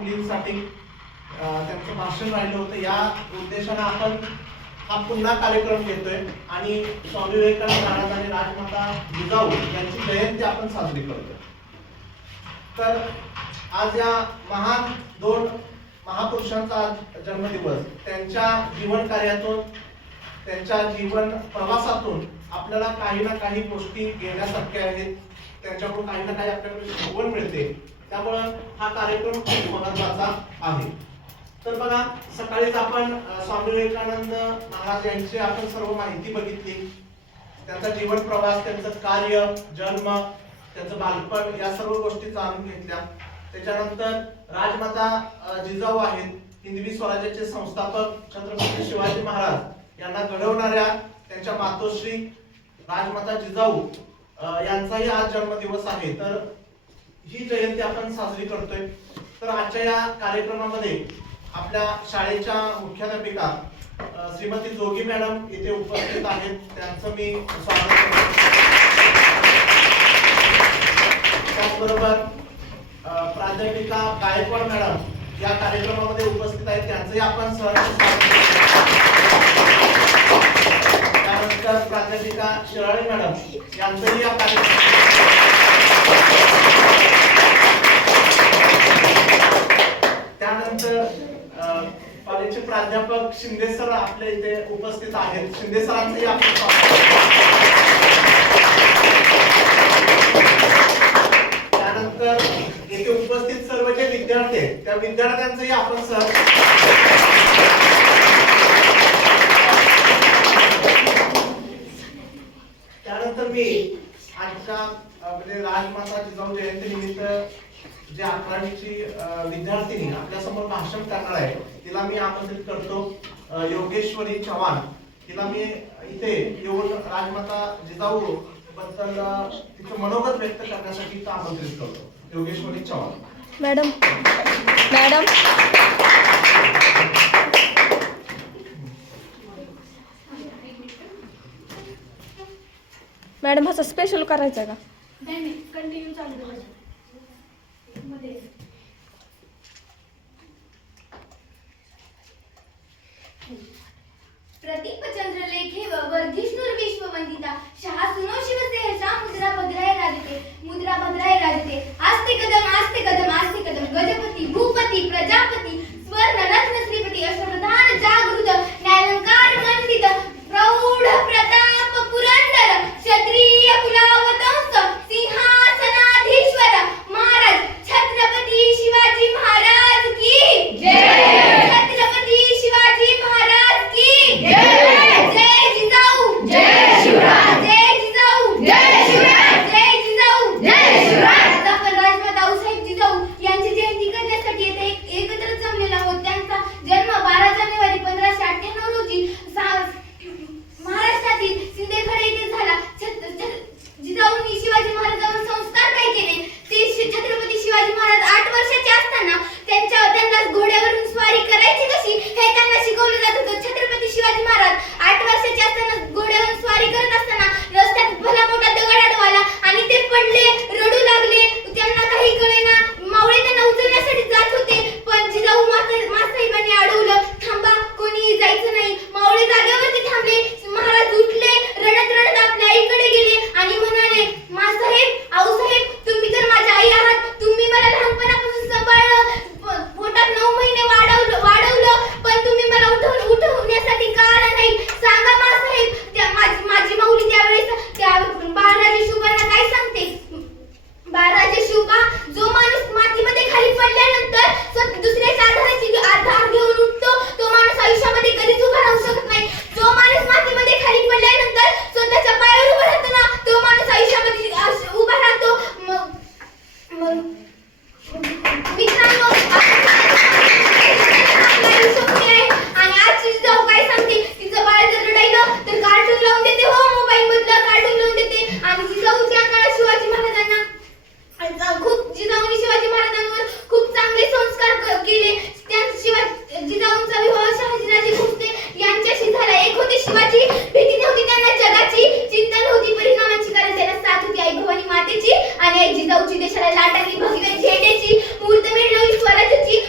मुलींसाठी त्यांचं भाषण राहिलं होतं. या उद्देशाने आपण हा पुन्हा कार्यक्रम घेतोय आणि स्वामी विवेकानंद महाराज आणि राजमाता जिजाऊ यांची जयंती आपण साजरी करतोय. तर आज या महान दोन महापुरुषांचा जन्मदिवस, त्यांच्या जीवन कार्यातून, त्यांच्या जीवन प्रवासातून आपल्याला काही ना काही गोष्टी घेण्यासारख्या आहेत. त्यांच्याकडून काही ना काही आपल्याला शिकवण मिळते. त्यामुळं हा कार्यक्रम खूप महत्त्वाचा आहे. तर बघा, सकाळीच आपण स्वामी विवेकानंद महाराज यांची आपण सर्व माहिती बघितली. त्यांचा जीवन प्रवास, त्यांचं कार्य, जन्म, त्यांचं बालपण या सर्व गोष्टी जाणून घेतल्या. त्याच्यानंतर राजमाता जिजाऊ आहेत, हिंदवी स्वराज्याचे संस्थापक छत्रपती शिवाजी महाराज यांना घडवणाऱ्या त्यांच्या मातोश्री राजमाता जिजाऊ यांचाही आज जन्मदिवस आहे. तर ही जयंती आपण साजरी करतोय. तर आजच्या या कार्यक्रमामध्ये आपल्या शाळेच्या मुख्याध्यापिका श्रीमती जोगी मॅडम इथे उपस्थित आहेत. त्यांचं मी स्वागत करतो. त्याचबरोबर प्राध्यापिका गायकवाड मॅडम या कार्यक्रमामध्ये उपस्थित आहेत. त्यांचंही आपण सहर्ष स्वागत करतो. त्यानंतर प्राध्यापिका शिराळे मॅडम यांचंही या त्यानंतर कॉलेजचे प्राध्यापक शिंदे सर आपल्या इथे उपस्थित आहेत. शिंदे सरांचंही आपण स्वागत. त्यानंतर येथे उपस्थित सर्व जे विद्यार्थी आहेत त्या विद्यार्थ्यांचंही आपण सहर्ष. त्यानंतर मी आजच्या म्हणजे राजमाता जिजाऊ जयंती निमित्त जे 11वीची विद्यार्थिनी आपल्या समोर भाषण करणार आहे तिला मी आमंत्रित करतो. योगेश्वरी चव्हाण, तिला मी इथे येऊन राजमाता जिजाऊ बद्दल तिचं मनोगत व्यक्त करण्यासाठी इथं आमंत्रित करतो. Yogeshwari Chavan madam. Madam madam असं स्पेशल करायचं का? नाही, कंटिन्यू चालू करायचं. प्रतीपचंद्र लेखे वर्धिष्णुर विश्ववंदिता शहा सुनो शिवसेहसा मुद्रा भद्राय राजते आस्ते कदम गजपती भूपती प्रजापती स्वर्ण रत्न श्रीपती अश्वप्रधान जागृत न्यायलंकार मंडित प्रौढ प्रताप पुरंदर क्षत्रिय कुलावतंस सिंहासनाधीश्वर महाराज छत्रपती शिवाजी महाराज की जय. छत्रपती शिवाजी महाराज की जय. जय जिजाऊ जय शिवराय. जय जिजाऊ जय शिवराय. जय जिजाऊ जय शिवराय. आज आपण राजमाता आऊसाहेब जिजाऊ यांची जयंती करण्यासाठी येथे एकत्र जमलेलो आहोत. त्यांचा जन्म 12 जानेवारी 1598 रोजी महाराष्ट्रातील सिंदेखेडा येथे झाला. जिजाऊंनी शिवाजी महाराजांवर संस्कार काय केले ते छत्रपती शिवाजी महाराज 8 वर्षाचे असताना त्यांना घोड्यावरून स्वारी करायची कशी हे त्यांना शिकवलं जात होतं. छत्रपती शिवाजी महाराज 8 वर्षाचे असताना घोड्यावरून स्वारी करत असताना रस्त्यात भला मोठा दगड अडवला आणि ते पडले, रडू लागले. त्यांना काही कळेना. मावळे त्यांना उचलण्यासाठी जात होते, पण जिजाऊ मासाहेबांनी अडवलं. थांबा, कोणी जायचं नाही. मावळे जागेवरती थांबले. महाराज उठले, रडत रडत आपल्या आईकडे गेले आणि म्हणाले, मासाहेब, आऊसाहेब, तुम्ही तर माझ्या आई आहात. तुम्ही मला लहानपणापासून सांभाळलं, पोटात 9 महिने वाढवलं, पण तुम्ही मला उठवण्यासाठी का आला नाही? सांगा मासाहेब. माझी माऊली त्यावेळेस त्या बाळराजे शुभांना काय सांगते? बाळराजे शुभा, जो माणूस मातीमध्ये खाली पडल्यानंतर दुसऱ्याच्या आधार घेऊन उठतो तो माणूस आयुष्यामध्ये कधीच उभा राहू शकत नाही. जो माणूस मातीमध्ये खाली पडल्यानंतर स्वतःच्या पायावर उभा राहतो ना, तो माणूस आयुष्यामध्ये उभा राहतो. मित्रांनो, आणि आजची जिजाऊ काय सांगते? तिचं बाळ जर रडायलं तर कार्टून लावून देते. हो, मोबाईल मधलं कार्टून लावून देते. आणि जिजाऊ त्यांना शिवाजी महाराजांना जिजाऊंनी शिवाजी महाराजांवर खूप चांगले संस्कार केले. जिजाऊंचा विवाह शहाजीराजे भोसले यांच्याशी झाला. एक होते शिवाजी, भीती नव्हती त्यांना जगाची, चिंता नव्हती परिणामाची, कारण त्यांना साथ होती आई भवानी मातेची आणि आई जिजाऊची देशाला लाट आली भगव्या झेंड्याची, मुहूर्तमेढ नवी स्वराज्याची.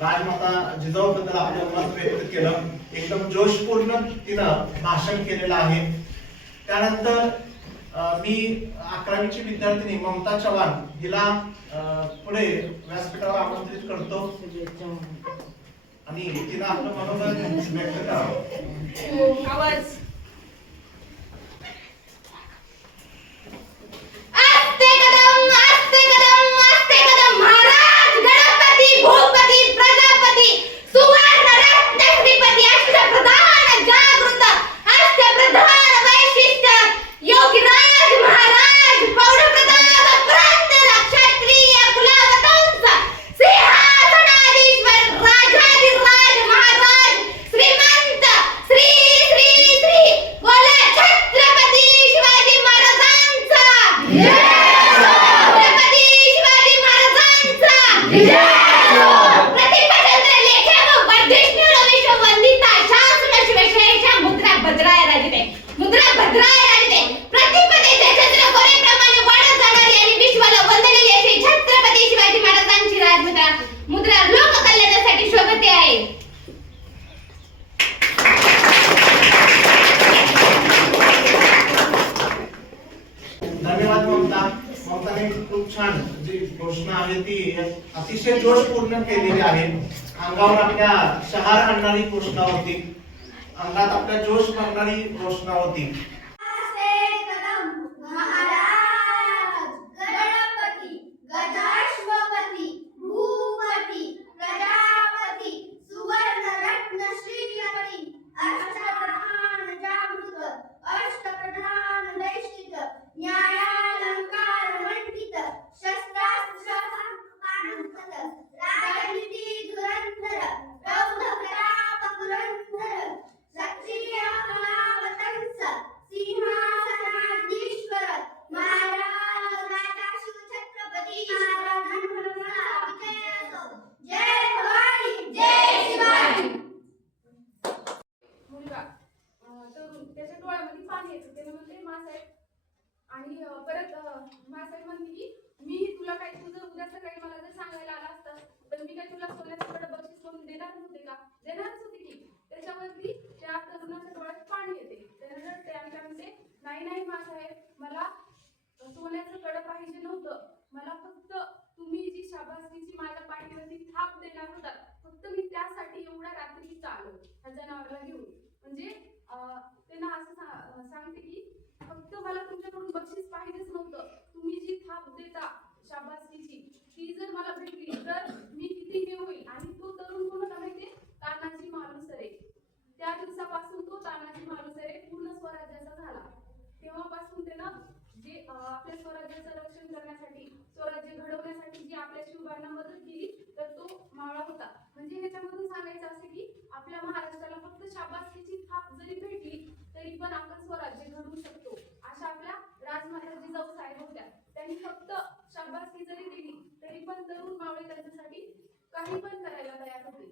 राजमाता जिजाऊबद्दल आपलं मत व्यक्त केलं. एकदम जोशपूर्ण तिनं भाषण केलेलं आहे. त्यानंतर मी 11वीची विद्यार्थिनी ममता चव्हाण हिला पुढे व्यासपीठावर आमंत्रित करतो आणि तिनं आपलं मनोगत व्यक्त करावं. आवाज महाराज गणपती भूपती प्रजापती सुवर्ण रत्न श्रीपती अष्टप्रधान जागृत अष्टप्रधान वैशिष्ट्य योगीराज महाराज पौढप्रताप पुरंदर क्षत्रिय कुलवंश सिंहासनाधीश्वर राजाधिराज महाराज श्रीमंत श्री श्री श्री बोला छत्रपती शिवाजी महाराजांचा छत्रपती शिवाजी महाराजांचा प्रतिपचंद्र लेखक वर्धिष्णू विश्ववंदिता शासन शिवशेषा मुद्रा भद्राय राजते प्रतिपदेचे चंद्र गोरेप्रमाणे वाढत जाणारी आणि विश्वाला वंदनीय अशी छत्रपती शिवाजी महाराजांची राजमुद्रा मुद्रा लोक कल्याणासाठी शोभते आहे. धन्यवाद ममता. ममताने खूप छान जी घोषणा आहे ती अतिशय जोशपूर्ण केलेली आहे. अंगावर आपल्या शहार आणणारी घोषणा होती, अंगात आपल्या जोश भरणारी घोषणा होती. महाराज गणपती गजाश्वपती भूपती प्रजापती सुवर्ण रत्न श्रीपती अष्टप्रधान जागृत अष्टप्रधान वैशिष्ट न्यायालंकार मंडित शस्त्रास्त्र पाणंतर राजनीती धुरंधर प्रौढ प्रताप पुरंदर क्षत्रिय कलावतंस सिंहासनाधीश्वर महाराज राजा शिवछत्रपती महाराजांचा विजय असो. जय भवानी जय शिवाजी. मुलगा तरुण त्याच्या डोळ्यामध्ये पाणी येतं. त्याने म्हणते मासाहेब आणि परत मासाहेब म्हणते की मी तुला काही तुझं उद्या सकाळी मला जर सांगायला आला असतं तर मी काही तुला सोन्याचं कडं बक्षीस म्हणून देणार नव्हते का? देणारच होते की. त्याच्यावरती त्या तरुणाच्या डोळ्यात पाणी येते. त्याने रडते आणि काय म्हणते, नाही नाही मासाहेब मला सोन्याचं कडं पाहिजे नव्हतं, मला फक्त तुम्ही जी शाबासकीची माझ्या पाठीवरती थाप देणार होता फक्त मी त्यासाठी एवढ्या रात्रीचा आलो ह्या जनावराला घेऊन. म्हणजे त्यांना असं सांगते की फक्त मला तुमच्याकडून बक्षीस पाहिजेच नव्हतं, तुम्ही जी थाप देता शाबासकीची ती जर मला भेटली तर मी किती हे होईल. आणि तो तरुण कोण होता माहितीये? तानाजी मालुसरे. त्या दिवसापासून तो तानाजी मालुसरे पूर्ण स्वराज्याचा झाला. तेव्हापासून त्यानं जे आपल्या स्वराज्याचं रक्षण करण्यासाठी स्वराज्य घडवण्यासाठी जी आपल्या शिवबांना मदत केली तर तो मावळा होता. म्हणजे ह्याच्यामधून सांगायचं असं की आपल्या महाराष्ट्राला फक्त शाबासकीची थाप जरी भेटली तरी पण आपण स्वराज्य घडवू शकतो. अशा आपल्या राजमाता जिजाऊ साहेब होत्या. त्यांनी फक्त शाबासकी जरी दिली तरी पण तरुण मावळे त्यांच्यासाठी काही पण करायला तयार होते.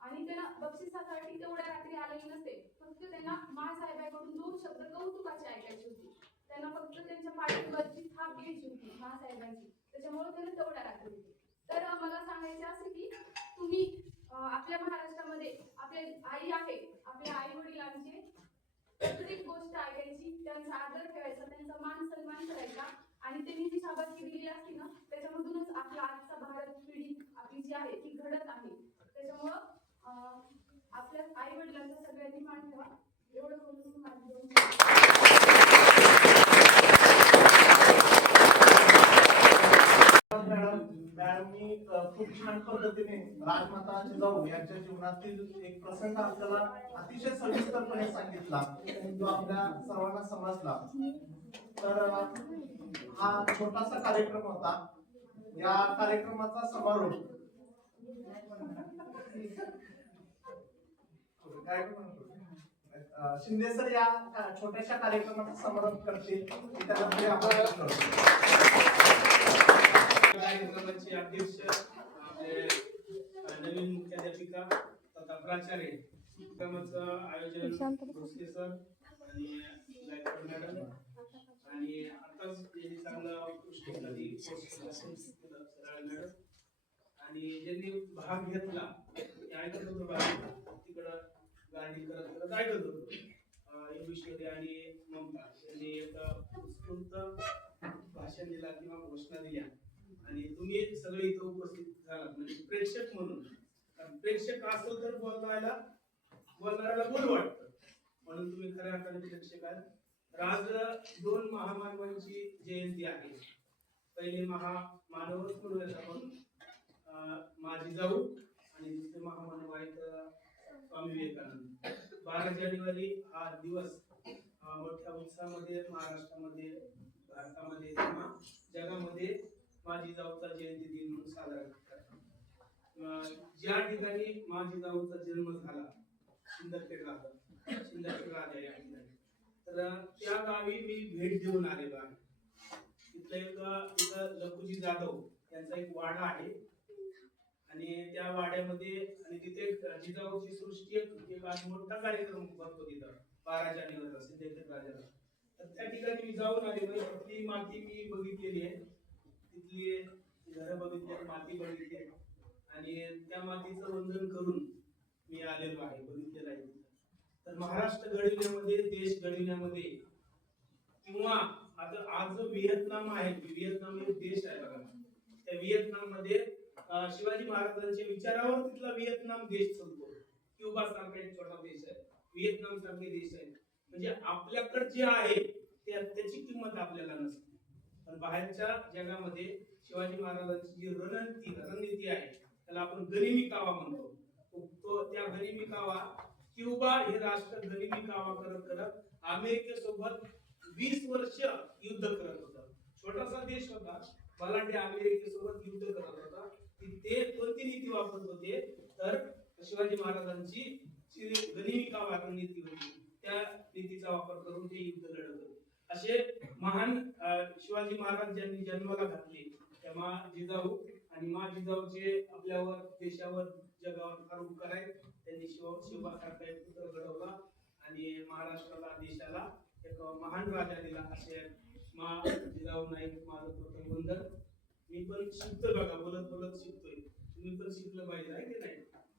आणि त्यांना बक्षिसासाठी तेवढ्या रात्री आलेली नसते, फक्त त्यांना महासाहेबांकडून 2 शब्द कौतुकाचे ऐकायचे होते. त्यांना फक्त त्यांच्या पाठीवरची थाप घ्यायची होती महासाहेबांची, त्याच्यामुळे त्यांना तेवढ्या रात्री होते. तर मला सांगायचं असं की तुम्ही आपल्या महाराष्ट्रामध्ये आपले आई आहे, आपल्या आई वडिलांचे प्रत्येक गोष्ट ऐकायची, त्यांचा आदर ठेवायचा, त्यांचा मान सन्मान करायचा. आणि त्यांनी जी शाबासकी दिली असती ना त्याच्यामधूनच आपला आजचा भारत पिढी आपली जी आहे ती घडत आहे. त्याच्यामुळं आपल्या आई वडिलांचा सगळ्यांनी मान ठेवा. एवढं बोलून माझी मॅडमनी खूप छान पद्धतीने राजमाता जिजाऊ यांच्या जीवनातील एक प्रसंग आपल्याला अतिशय सविस्तरपणे सांगितला, जो आपल्या सर्वांना समजला. तर हा छोटासा कार्यक्रम होता. या कार्यक्रमाचा समारोप शिंदे सर या छोट्याशा कार्यक्रमाचा समारोप करतील. कार्यक्रमाचे अध्यक्ष आपले नवीन मुख्याध्यापिका तथा प्राचार्य कार्यक्रमाचं आयोजन भोसले सर आणि गायकवाड मॅडम आणि आताच चांगलं उत्कृष्ट मॅडम आणि ज्यांनी भाग घेतला ते ऐकत होतो बाहेर तिकडं गाडी करत करत ऐकत होतो योगेश्वरी आणि ममता यांनी एक उत्स्फूर्त भाषण दिला किंवा घोषणा दिल्या आणि तुम्ही सगळे इथं उपस्थित झालात म्हणजे प्रेक्षक म्हणून. कारण प्रेक्षक असं तर बोलणाऱ्याला बोल वाटतं म्हणून तुम्ही खऱ्या अर्थाने प्रेक्षक आहात. आज 2 महामानवांची जयंती आहे. पहिले महामानवच म्हणूयात आपण माझी जाऊ आणि दुसरे महामानव आहेत स्वामी विवेकानंद. 12 जानेवारी हा दिवस मोठ्या उत्साहामध्ये महाराष्ट्रामध्ये भारतामध्ये किंवा जगामध्ये माझी जाऊचा जयंती दिन म्हणून साजरा करतात. ज्या ठिकाणी माझी जाऊचा जन्म झाला शिंदखेड राजा या ठिकाणी तर त्या गावी मी भेट देऊन आलेलो आहे. तिथं लखुजी जाधव यांचा एक वाडा आहे आणि त्या वाड्यामध्ये आणि तिथे जिजाऊची सृष्टी एक आज मोठा कार्यक्रम भरतो तिथं 12 जानेवारीला सिंदखेड राजाला. तर त्या ठिकाणी मी जाऊन आलेलो. तिथली माती मी बघितलेली आहे, तिथली घरं बघितली, माती बघितली आणि त्या मातीचं वंदन करून मी आलेलो आहे, बघितलेलं आहे. तर महाराष्ट्र घडविण्यामध्ये देश घडविण्यामध्ये किंवा आता आज जो व्हिएतनाम आहे, व्हिएतनाम एक देश आहे बघा, त्या व्हिएतनाम मध्ये शिवाजी महाराजांच्या विचारावर तिथला व्हिएतनाम देश चालतो. क्युबा सारखा एक छोटा देश आहे, व्हिएतनाम सारखे देश आहे. म्हणजे आपल्याकडे जे आहे त्याची किंमत आपल्याला नसते, पण बाहेरच्या जगामध्ये शिवाजी महाराजांची जी रणनीती आहे त्याला आपण गनिमी कावा म्हणतो. तो त्या गनिमी कावा क्युबा हे राष्ट्र गनिमी कावा करत करत अमेरिकेसोबत 20 वर्ष युद्ध करत होता. छोटासा देश होता, बलाढ्य अमेरिकेसोबत युद्ध करत होता. ते कोणती नीती वापरत होते तर शिवाजी महाराजांची गनिमी कावा रणनीती होती, त्या नीतीचा वापर करून ते युद्ध लढत होते. असे महान शिवाजी महाराज ज्यांनी जन्माला घातले तेव्हा जिजाऊ आणि मा जिजाऊचे आपल्यावर देशावर जगावर फार उपकार आहेत. त्यांनी शिवबासारखा एक पुत्र घडवला आणि महाराष्ट्राला देशाला एक महान राजा दिला. असे मा जिजाऊ नाईक माझं प्रथम वंदन. मी पण शिकतोय बघा, बोलत बोलत शिकतोय, तुम्ही पण शिकलं पाहिजे आहे की नाही.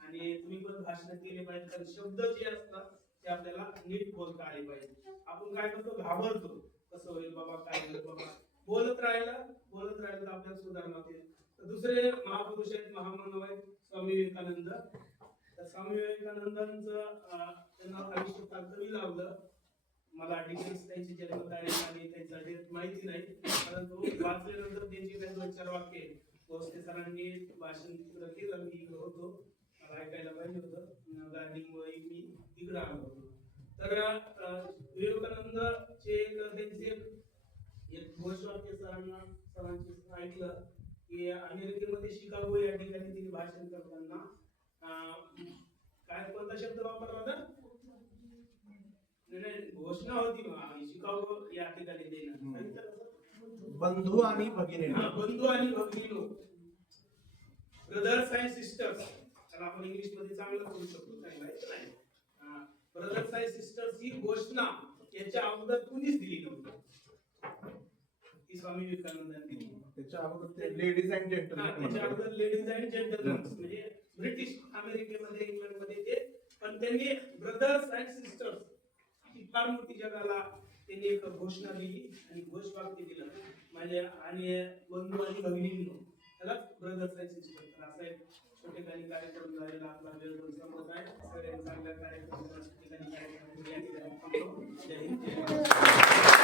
आणि तुम्ही पण भाषण केले पाहिजे, कारण शब्द जे असतात ते आपल्याला नीट बोलता आले पाहिजे. आपण काय करतो, घाबरतो, कसं होईल बाबा, काय होईल बाबा. बोलत राहिलं तर आपल्याला सुधारणा होते. तर दुसरे महापुरुष आहेत, महामानव आहेत स्वामी विवेकानंद. तर स्वामी विवेकानंदांचं त्यांना आयुष्य फार कमी लावलं. मला डिटेल्स त्यांची जन्मतारीख आणि त्यांचा डेट माहिती नाही, परंतु वाचल्यानंतर त्यांची काही 2-4 वाक्य भोसले सरांनी भाषण तिकडं केलं, मी इकडं होतो, मला ऐकायला पाहिजे होतं, गाडीमुळे मी इकडं आलो होतो. तर विवेकानंदचे त्यांचे एक घोषवाक्य सरांचे ऐकलं की अमेरिकेमध्ये शिकागो या ठिकाणी तिने भाषण करताना काय कोणता शब्द वापरला होता, घोषणा होती शिकागो या ठिकाणी देणार बंधू आणि भगिनी, बंधू आणि भगिनीनो, ब्रदर्स अँड सिस्टर्स, त्याला आपण इंग्लिश मध्ये चांगलं करू शकतो, काही माहिती नाही. ब्रदर्स अँड सिस्टर्स ही घोषणा याच्या अगोदर कुणीच दिली नव्हती, ती स्वामी विवेकानंदांनी दिली. त्याच्या अगोदर लेडीज अँड जेंटलमन, त्याच्या अगोदर लेडीज अँड जेंटलमन म्हणजे ब्रिटिश अमेरिकेमध्ये इंग्लंडमध्ये ते, पण त्यांनी ब्रदर्स अँड सिस्टर्स ही फार मोठी जगाला त्यांनी एक घोषणा दिली आणि घोषवाक्य दिलं म्हणजे, आणि बंधू आणि भगिनींनो त्याला ब्रदर्स अँड सिस्टर्स असा एक छोटे काही कार्यक्रम झालेला. आपला वेळ पण संपत आहे, सगळ्यांनी चांगल्या कार्यक्रमासाठी कार्यक्रम जय हिंद.